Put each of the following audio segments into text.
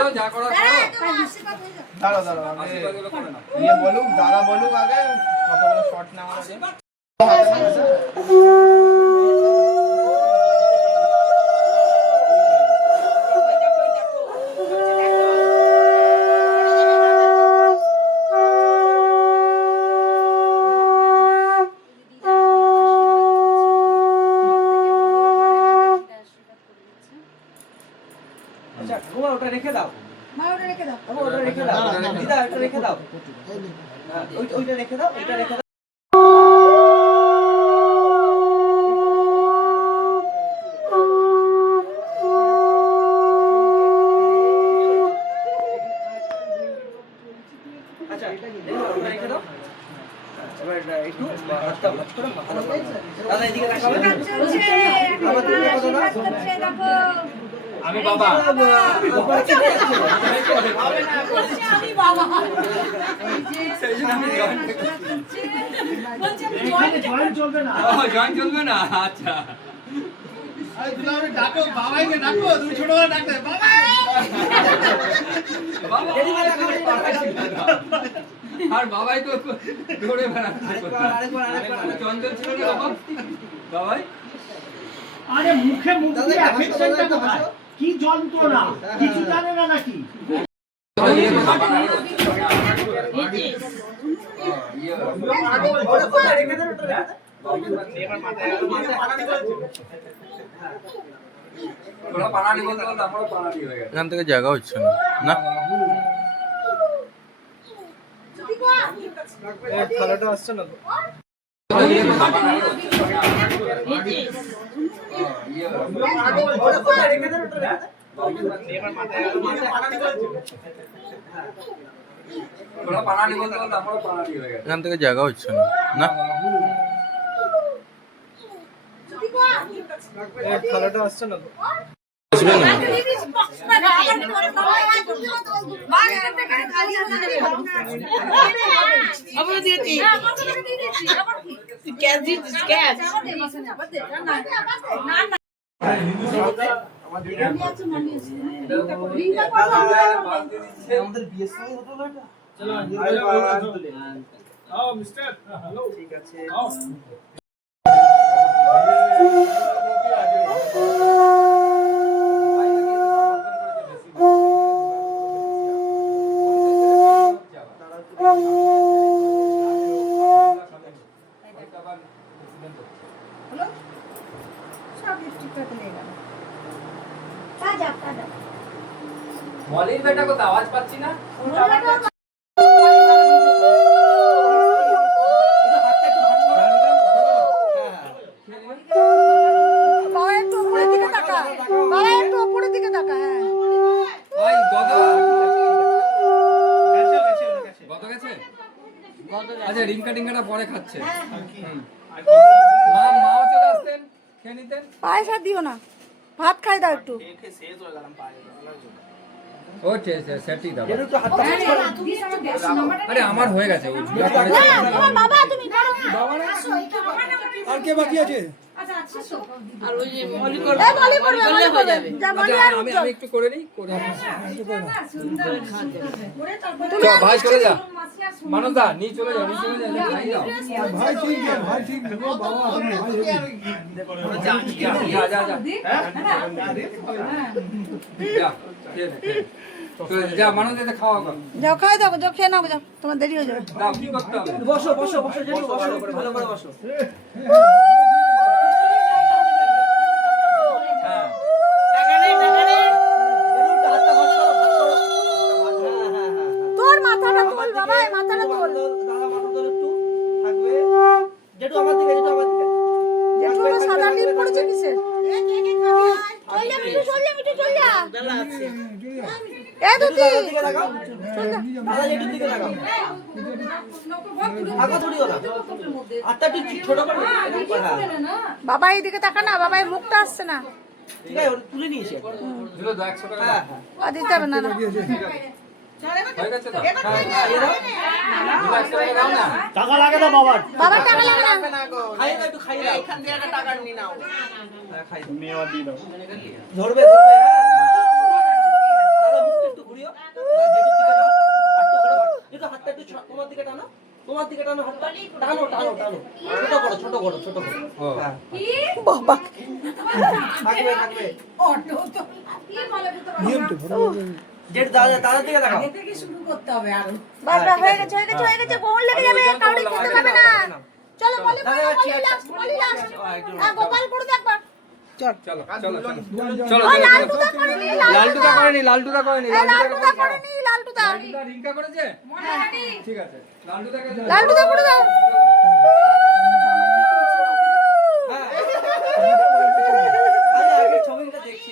করো যা করো দাঁড়াও ইয়ে বলুক, দাদা বলুক আগে কতগুলো শট নেওয়া আছে। ওটা রেখে দাও, মা ওটা রেখে দাও, ওটা রেখে দাও, দিদা ওটা রেখে দাও, ওইটা রেখে দাও, এটা রেখে দাও। আচ্ছা ওটা রেখে দাও। এবার একটু হাতটা ভাঁজ করে মাথাটা দাদা এদিকে তাকাবে, বাবা তুমি কথা দাও। আমি বাবা, আমি বাবা, জয়েন চলবে না। আচ্ছা ডাকো বাবাইকে, ডাকো তুমি ছোটবেলা ডাকতে বাবা আর বাবাই তো দৌড়ে বেড়াচ্ছে। চঞ্চল ছিল না বাবা, বাবাই আরে মুখে মুখ দিয়ে অ্যাফেকশনটা কোথায়? কি যন্ত্রণা, কিছু জানে না নাকি? এখান থেকে জায়গা হচ্ছে না, খেলাটা আসছে না তো। এখান থেকে জায়গা হচ্ছে না, খেলাটা আসছে না তো। আমাদের বিয়ের সময় হতো না এটা। ঠিক আছে মলিন বেটা কোথাও আওয়াজ পাচ্ছি না। আচ্ছা রিঙ্কা টিঙ্কাটা পরে খাচ্ছে। মাও চলে আসতেন, খেয়ে নিতেন। পায়েস আর দিও না, ভাত খাই দাও একটু। ও সেটি দাও। আরে আমার হয়ে গেছে। আর কে বাকি আছে? আমি একটু করে নিই, ভাই চলে যা, মানব দা নিয়ে চলে যাও, ভাই ঠিক বাবা যা মানব দা খাওয়া যাও খাই দাও, যাও খেয়ে নাও, যাও তোমার দেরি হয়ে যাবে। দাও কি করতে হবে। বসো বসো বসো যেন বসো, ভালো করে বসো। তোর মাথাটা তোল বাবা, এই মাথাটা তোল। দাদা মাথা তোল একটু থাকবে। যেটু আমার দিকে, যেটু আমার দিকে। জেঠু আমার সাদা টিপ পড়েছে কিসের? চল যা। এ দুটি দিকে লাগাও। দাদা যেটু দিকে লাগাও। আগা ধরিও না। আটটা একটু ছোট করে। বাবা এইদিকে তাকা না, বাবা এই মুখটা আসছে না। ঠিক আছে ওটা তুলে নিয়েছে। দিলো 100 টাকা। হ্যাঁ আর দিতে হবে না, না হয়ে গেছে তো। টাকা লাগে না বাবার। বাবার টাকা লাগে না। খাইয়ে দাও, একটু খাইয়ে দাও। এখান থেকে একটা টাকা নিয়ে নাও। হ্যাঁ খাই দাও। মেওয়া দিয়ে দাও। ধরবে ধরবে, হ্যাঁ। দাদা মুখটা একটু ঘুরিয়ে টানো টানো টানো ছোট করো ও হ্যাঁ বাবা থাকবে থাকবে যেটা দাদা দাদার দিকে দেখাও বাস বাস হয়ে গেছে গোল লেগে যাবে কাউরি করতে পারবে না চলো বলি বলি লাস্ট হ্যাঁ গোপাল করে দে একবার চলো চলো চলো ওই লালটুদা করেনি লালটুদা করেনি লালটুদা করেনি লালটুদা করেনি লালটুদা লালটুদা রিঙ্কা করেছে ঠিক আছে লালটুদা করে দাও আরে আগে ছবিটা দেখছি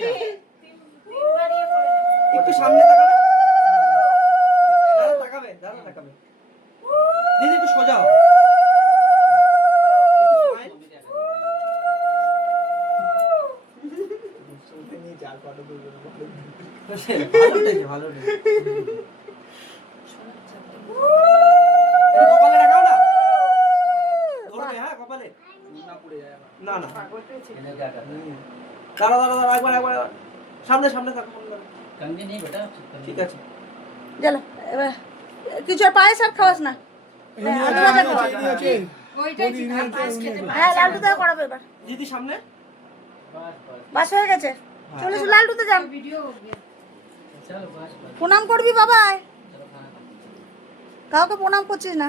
একটু সামনে তাকাবে দাদা তাকাবে দিদি একটু সোজা হও ভালো কপালে রাখাও না ধরবে হ্যাঁ কপালে না না দাঁড়া একবার সামনে থাকো ঠিক আছে চলো এবার কিছু আর পায়েস আর খাওয়াস না হ্যাঁ লালটুদা করাবে এবার দিদি সামনে বাস হয়ে গেছে চলে লালটুদা যান প্রণাম করবি বাবাই কাউকে প্রণাম করছিস না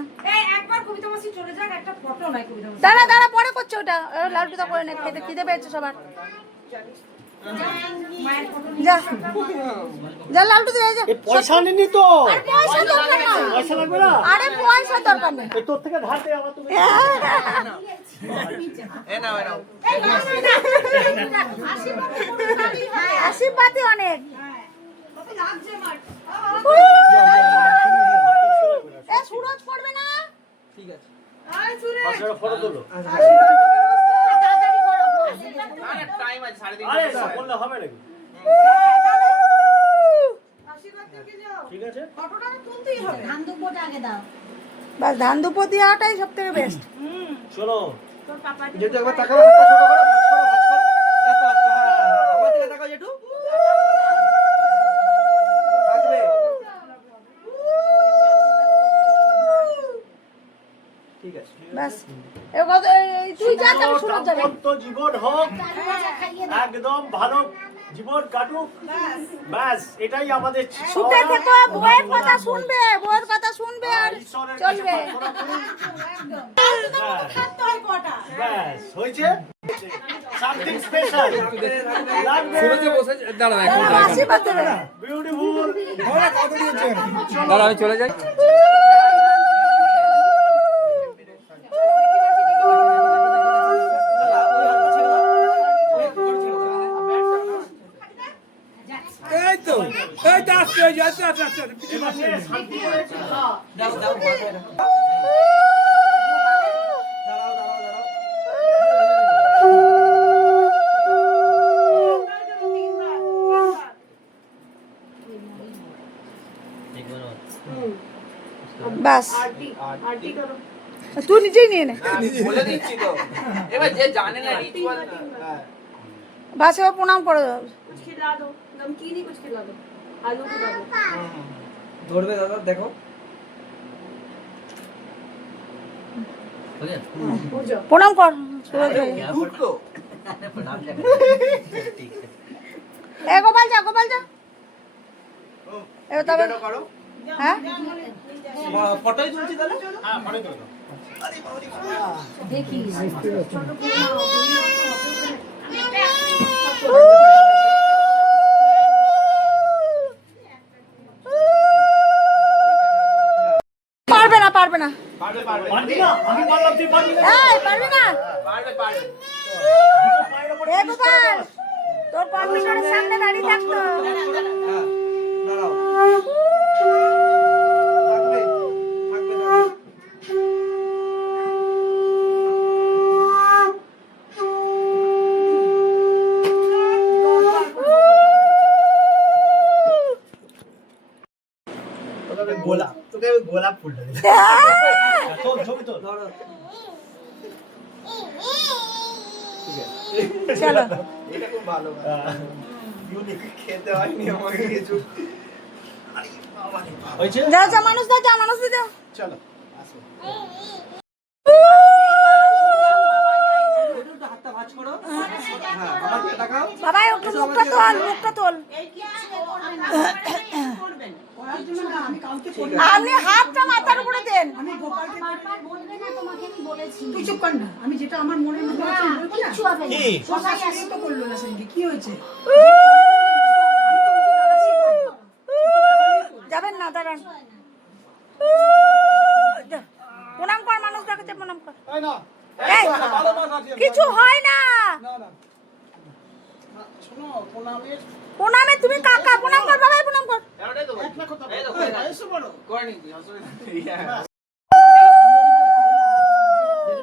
দাঁড়া দাঁড়া পরে করছে ওটা লালটুদা করে নে খেতে খিদে পেয়েছে সবার যা যা লালটুদা যা পয়সা নিনি তো আরে পয়সা দরকার না পয়সা লাগবে না আরে পয়সা দরকার নেই তোর থেকে ধার দে আমার তুমি আশীর্বাদই অনেক সুরজ পড়বে না ঠিক আছে ফটো তোলো আরে সব বললে হবে নাকি ঠিক আছে বাস ধান দুপো দেওয়াটাই সব থেকে বেস্ট চলো যেটু একবার তাকাও হাতটা ছোট করো ভাঁজ করো এত আচ্ছা আমার দিকে তাকাও যেটু থাকবে ঠিক আছে বাস এবার তুই যা তাহলে সুরজ যাবে তো জীবন হোক একদম ভালো জীবন কাটুক ব্যাস এটাই আমাদের সুখে থেকো বউয়ের কথা শুনবে আর চলবে ব্যাস হয়েছে সামথিং স্পেশাল সুরজে বসে দাঁড়া এখন আশীর্বাদ দেবে বিউটিফুল দাঁড়া আমি চলে যাই বাস তুই নিজেই নিয়ে নে বলে দিচ্ছি তো এবার যে জানে না রিচুয়াল বাস এবার প্রণাম করে দাও ধরবে দাদা দেখো প্রণাম কর সুরজ ভাই উঠলো এ গোপাল যা এবার তবে করো হ্যাঁ ফটোই তুলছি তাহলে হ্যাঁ ফটো তোলো পারবে না পারবে পারবি না আমি বললাম তুই পারবি না এই পারবে না পারবে দুটো পায়ের উপর এ গোপাল তোর পারমিশনের সামনে দাঁড়িয়ে থাকতো হ্যাঁ দাঁড়াও থাকবে তোকে গোলাপ ফুলটা দিলাম তোর ছবি তো ধরো চলো এটা খুব ভালো ইউনিক খেতে হয়নি আমাকে কিছু হয়েছে যা মানুষ দিতে চলো আসো হ্যাঁ আমার দিকে তাকাও। বাবা একটু মুখটা তোল, মুখটা তোল। আপনি হাতটা মাথার উপরে দেন। আমি গোপালকে বলবে না তোমাকে আমি বলেছি। তুই চুপ কর না। আমি যেটা আমার মনের মধ্যে আছে বলবো না। কিচ্ছু হবে না। কি? সবাই আসি তো করলো না সেদিন। কি হয়েছে? যাবেন না, দাঁড়ান। প্রণাম কর, মানুষ দেখাচ্ছে, প্রণাম কর। এই, কিছু হয় না। প্রণামে তুমি কাকা, প্রণাম কর বাবা, প্রণাম কর।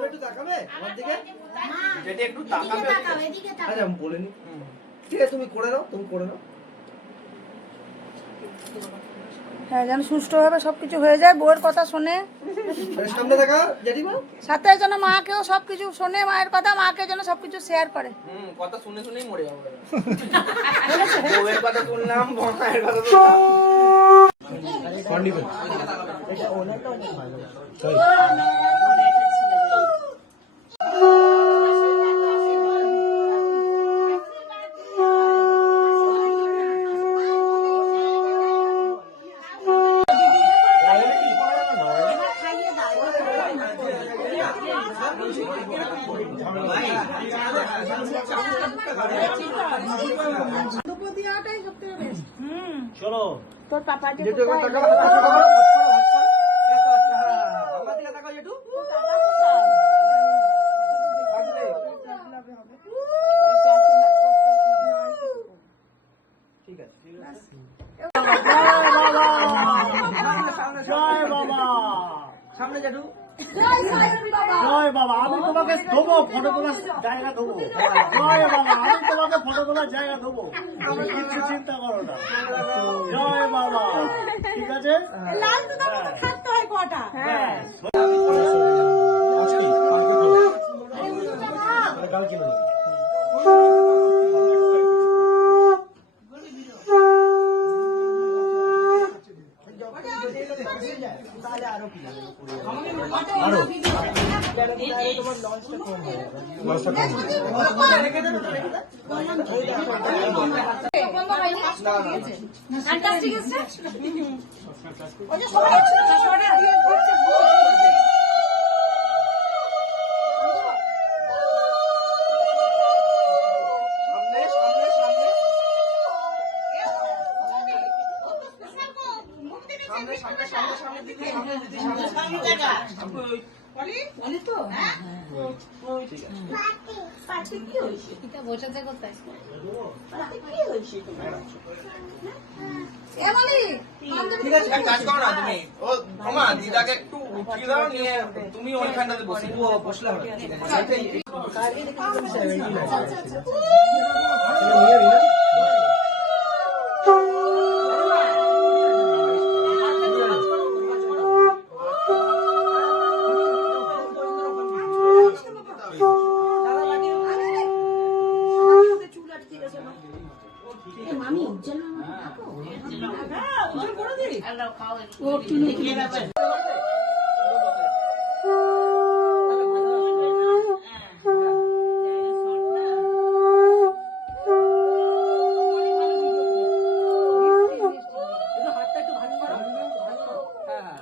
একটু তাকাবে আমার দিকে? যেটা একটু তাকাবে। তাকাও, এদিকে তাকাও। আরে আমি বলিনি। ঠিক আছে তুমি করে নাও, তুমি করে নাও। হ্যাঁ, যেন সুষ্ঠুভাবে সবকিছু হয়ে যায়, বউয়ের কথা শোনে, আরে সামনে তাকা জেঠিমা। সাথে যেন মাকেও সবকিছু শোনে, মায়ের কথা, মাকে যেন সবকিছু শেয়ার করে। কথা শুনে শুনেই মরে যাবো। বউয়ের কথা শুনলাম, মায়ের কথা চলো তোর পাপাকে জেঠু কোথায়? তাকাও, হাত করো, হাত করো, হাত করো। এত আচ্ছা, আমার দিকে তাকাও জেঠু। ঠিক আছে, ঠিক আছে। জয় বাবা, সামনে জেঠু। জয় বাবা। আমি তোমাকে দেবো ফটো তোলার জায়গা দেবো। জয় বাবা, আমি তোমাকে ফটো তোলার জায়গা দেবো, তুমি কিচ্ছু চিন্তা করো না। জয় বাবা, ঠিক আছে? লাল দুধের মতো থাকতে হয় কটা? হ্যাঁ। ফ্যান্টাস্টিক এসছে? ওই যে সবাই সামনে, সামনে, সামনে। সামনে, সামনে, সামনে, সামনে দিদি, সামনে দিদি, সামনে। বলি তো? হ্যাঁ? এটা বসাতে কোথায়? এমনি ঠিক আছে, এক কাজ করো না তুমি, ও ক্ষমা দিদাকে একটু উঠিয়ে দাও, নিয়ে তুমি ওইখানটাতে বসে ও বসলে হবে। ঠিক আছে। মামি উজ্জ্বল হাতটা একটু ভালো করো। হ্যাঁ,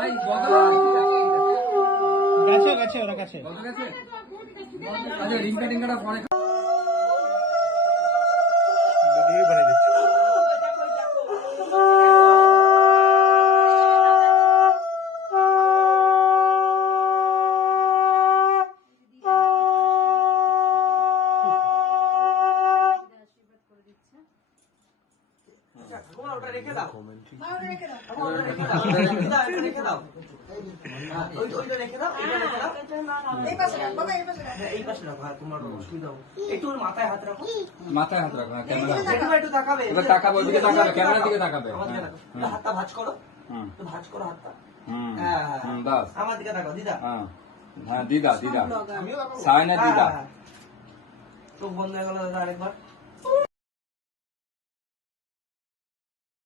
আই বদলা গেছে গেছে ওরা গেছে। বদলা গেছে। আচ্ছা রিংকা টিংকাটা পরে তোমরা ওটা রেখে দাও। রেখে দাও, রেখে দাও। ওইটা রেখে দাও, এটা রেখে দাও। এই পাশে রাখ, বাবা এই পাশে রাখ। হ্যাঁ, এই পাশে রাখো, তোমার অসুবিধা হবে। একটু ওর মাথায় হাত রাখো। মাথায় হাত রাখো, ক্যামেরা জেঠিমা একটু তাকাবে। এবার তাকাবে, ওইদিকে তাকাবে, ক্যামেরার দিকে তাকাবে। আমার দিকে তাকাও। হুম। হাতটা ভাঁজ করো। হুম একটু ভাঁজ করো হাতটা। হুম হ্যাঁ, হ্যাঁ, হুম, বাস আমার দিকে তাকাও দিদা। হ্যাঁ হ্যাঁ দিদা দিদা আমিও তাকাবো। সায়না দিদা চোখ বন্ধ হয়ে গেল দাদা আরেকবার।